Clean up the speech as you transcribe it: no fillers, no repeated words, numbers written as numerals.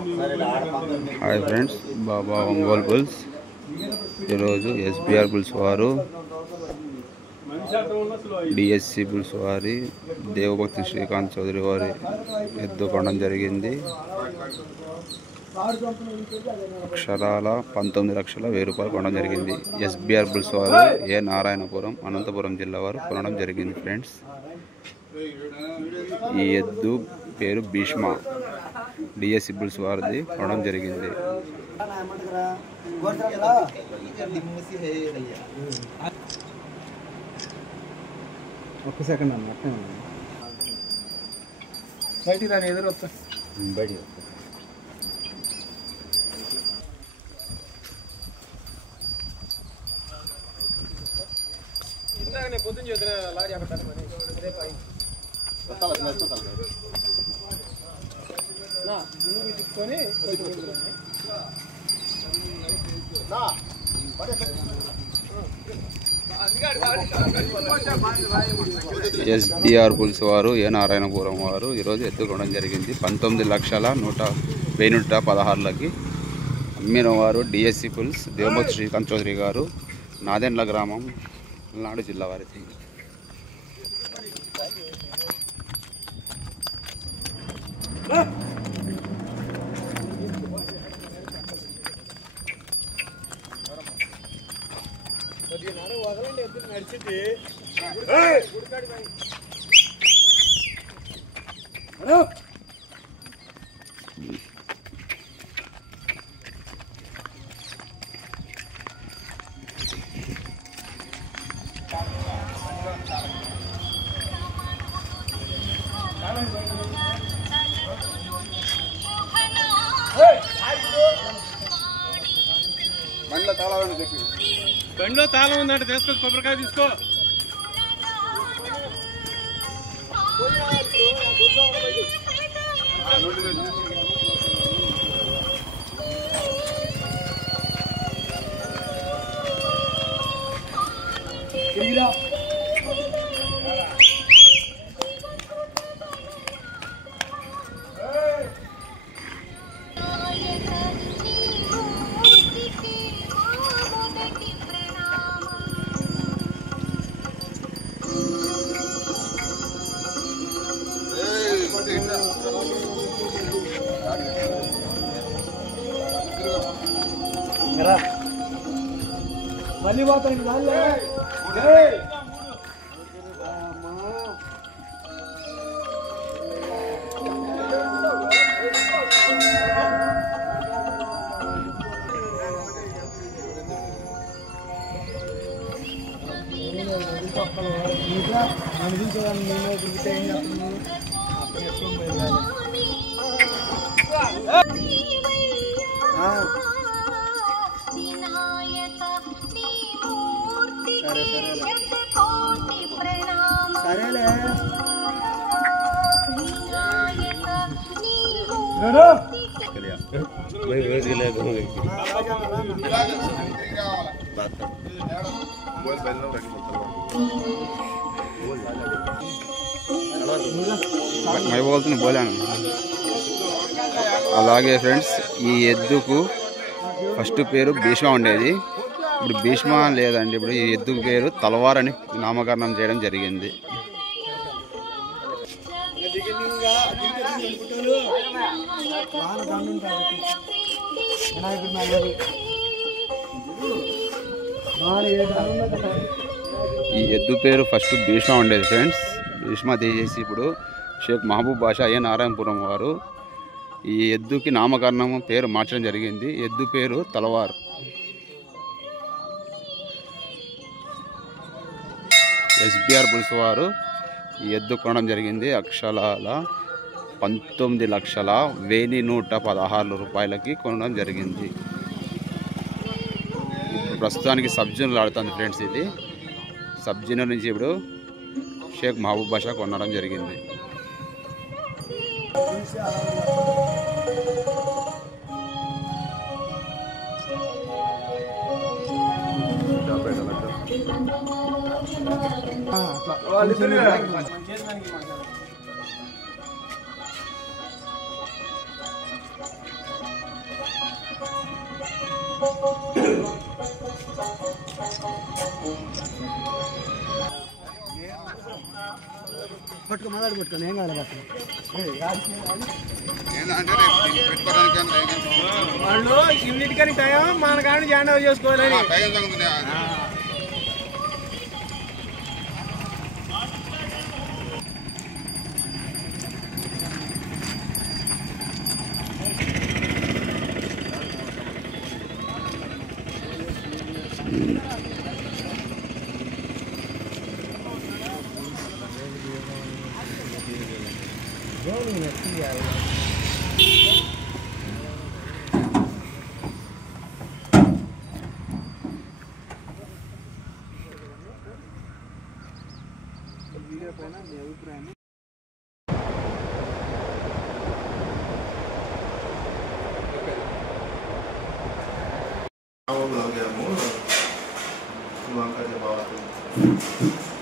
Hi friends, బాబా Ongole bulls ఈరోజు SBR bulls వారు DSC bulls వారి దేవభక్తి శ్రీకాంత్ చౌదరి వారి ఎద్దు కొనడం జరిగింది. అక్షరాల 19,10,000 రూపాయలు కొనడం జరిగింది. ఎస్బీఆర్ బుల్స్ వారు ఏ నారాయణపురం అనంతపురం జిల్లా వారు కొనడం జరిగింది. ఫ్రెండ్స్, ఈ ఎద్దు పేరు భీష్మ. డిఎస్సి బుల్స్ వారిది కొనడం జరిగింది. ఒక్క సెకండ్ అన్న బయటికి రాని ఎదురు వస్తా బయటికి ఇందాక నేను పొద్దున్న చేసిన లారీ అక్కడ తీసుకొని ఎస్బీఆర్ బుల్స్ వారు ఏ నారాయణపురం వారు ఈరోజు ఎత్తుకోవడం జరిగింది. 19,116,000కి అమ్మిన వారు డిఎస్సి బుల్స్ దేవభక్తి శ్రీకాంత్ చౌదరి గారు, నాదెండ్ల గ్రామం, పల్నాడు జిల్లా వారిది. బండిలో తాళం ఉందంటే తీసుకో, కొబ్బరికాయ తీసుకో. మళ్ళీ పోతాను సరేలే బోలాను. అలాగే ఫ్రెండ్స్, ఈ ఎద్దుకు ఫస్ట్ పేరు భీష్మ ఉండేది. ఇప్పుడు భీష్మ లేదండి, ఇప్పుడు ఈ ఎద్దుకు పేరు తలవార్ అని నామకరణం చేయడం జరిగింది. ఈ ఎద్దు పేరు ఫస్ట్ భీష్మ ఉండేది ఫ్రెండ్స్. భీష్మ తీసేసి ఇప్పుడు షేక్ మహబూబ్ బాషా ఏ నారాయణపురం వారు ఈ ఎద్దుకి నామకరణం పేరు మార్చడం జరిగింది. ఎద్దు పేరు తలవార్. ఎస్బీఆర్ బుల్స్ వారు ఈ ఎద్దు కొనడం జరిగింది. అక్షరాల 19,116,000 రూపాయలకి కొనడం జరిగింది. ప్రస్తుతానికి సబ్ జూనియర్ ఆడుతుంది ఫ్రెండ్స్. ఇది సబ్ జూనియర్ నుంచి ఇప్పుడు షేక్ మహబూబ్ బాషా కొనడం జరిగింది. పట్టుకో మొదలు పట్టుకోండి ఏం కావాలి వాళ్ళు ఇన్నిటికని టైం మన కాడి జాయిన్ అవ్ చేసుకోవాలని వీడియో పైన మీ అభిప్రాయాన్ని हो गया मोर वहाँ का जब आवाज़